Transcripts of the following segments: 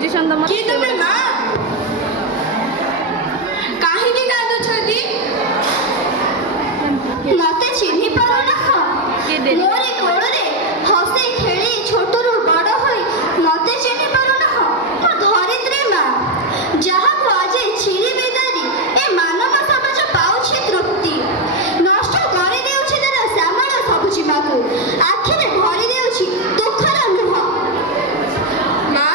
Position ତମର କି ତମେ ମା କାହିଁକି କାନ୍ଦୁଛନ୍ତି? ମତେ ଚିହ୍ନି ପାରୁନାହ? ମୋରି କୋଳରେ ହସି ଖେଳି ଛୋଟରୁ ବଡ଼ ହୋଇ ମତେ ଚିହ୍ନି ପାରୁନାହ? ମୁଁ ଧରିତ୍ରୀ ମା, ଯାହାକୁ ଆଜି ଛିରି ବିଦାରି ଏ ମାନବ ସମାଜ ପାଉଛି ତୃପ୍ତି, ନଷ୍ଟ କରିଦେଉଛି ତାର ଶ୍ୟାମଳ ସବୁଜିମାକୁ, ଆଖିରେ ଭରି ଦେଉଛି ଦୁଃଖର ଲୁହ। ମା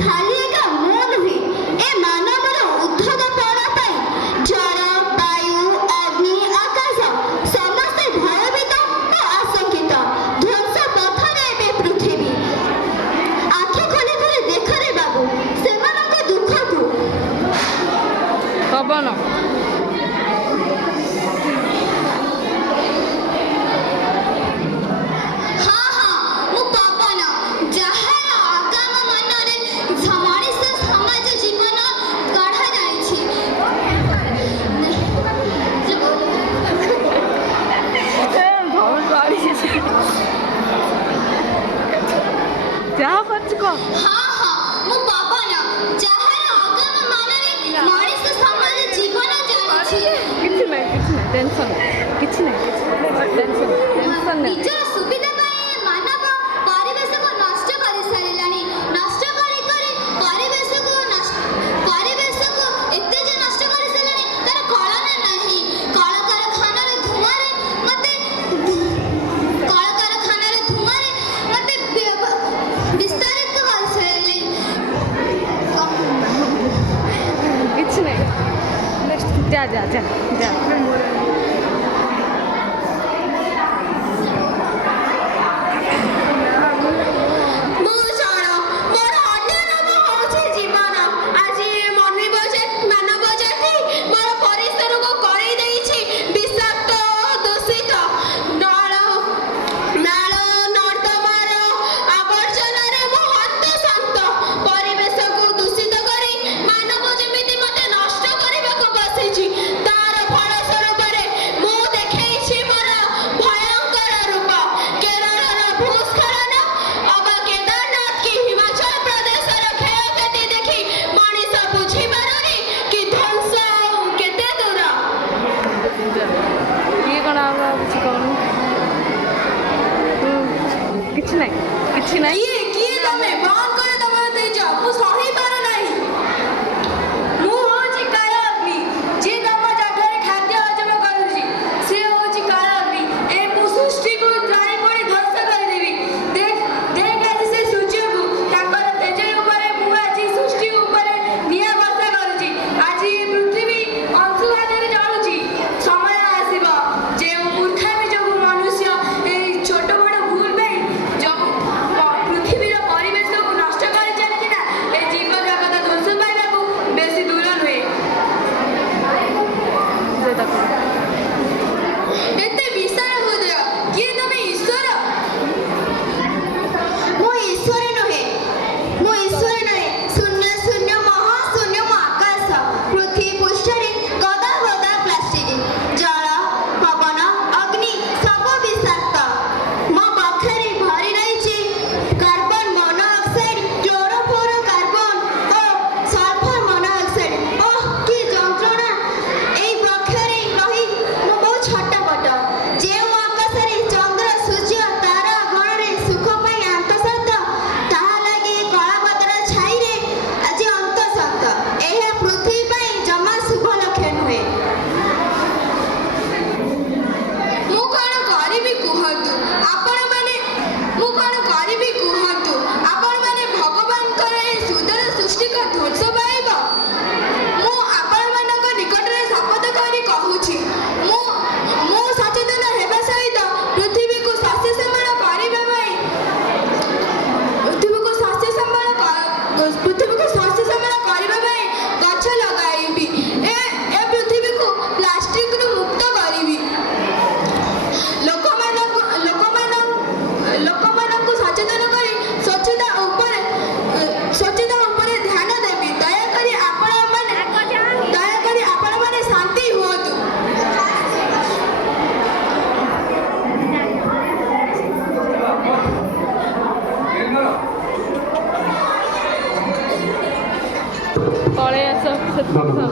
ଖାଲି ଏକା ମୁଁ ନୁହେଁ, ଏ ମାନବର ଉଦ୍ଧତପଣ ପାଇଁ ଜଳ, ବାୟୁ, ଅଗ୍ନି, ଆକାଶ ସମସ୍ତେ ଭୟଭୀତ ଓ ଆଶଙ୍କିତ। ଧ୍ୱଂସ ପଥରେ ଏବେ ପୃଥିବୀ। ଆଖି ଖୋଲି ଖୋଲି ଦେଖରେ ବାବୁ ସେମାନଙ୍କ ଦୁଃଖକୁ। ପବନ ହଁ ହଁ, ମୁଁ ପବନ, ଯାହାର ଆଗାମ ମନରେ ମଣିଷ ସମାଜ ଜୀବନ ଗଢ଼ା ଯାଇଛି। ଯାହା କରୁଛୁ କହ। ହଁ ହଁ, ମୁଁ ପବନ, ଯାହାର ଆଗାମ ମନରେ ମଣିଷ ସମାଜ ଜୀବନ ଜାଣିଛି। କିଛି ନାହିଁ ଟେନସନ୍ କିଛି ନାହିଁ ଟେନସନ୍ ନାହିଁ। ନିଜର ସୁବିଧା ପାଇଁ ମାନବ ପରିବେଶକୁ ନଷ୍ଟ କରିସାରିଲାଣି। ନଷ୍ଟ କରି କରି ପରିବେଶକୁ ଏତେ ଯେ ନଷ୍ଟ କରିସାରିଲାଣି ତାର କଳନା ନାହିଁ। କଳକାରଖାନାର ଧୂଆଁରେ ମତେ ବିସ୍ତାରିତ କରିସାରିଲେ। କିଛି ନାହିଁ ଯା ଯା ଯା ଯା। ମୁଁ ଜାଣ ମୋର ଅନ୍ୟ ନାମ ହେଉଛି ଜୀବନ। ଆଜି ମାନବ ଜାତି ମୋର ପରିସରକୁ କରି ଦେଇଛି ବିଷାକ୍ତ ଓ ଦୂଷିତ। ନାଳ ନର୍ଦ୍ଦମାର ଆବର୍ଜନାରେ ମୁଁ ହନ୍ତସନ୍ତ। ପରିବେଶକୁ ଦୂଷିତ କରି ମାନବ ଯେମିତି ମୋତେ ନଷ୍ଟ କରିବାକୁ ବସିଛି। ତାର ଫଳ ସ୍ୱରୂପରେ ଧନ୍ୟବାଦ।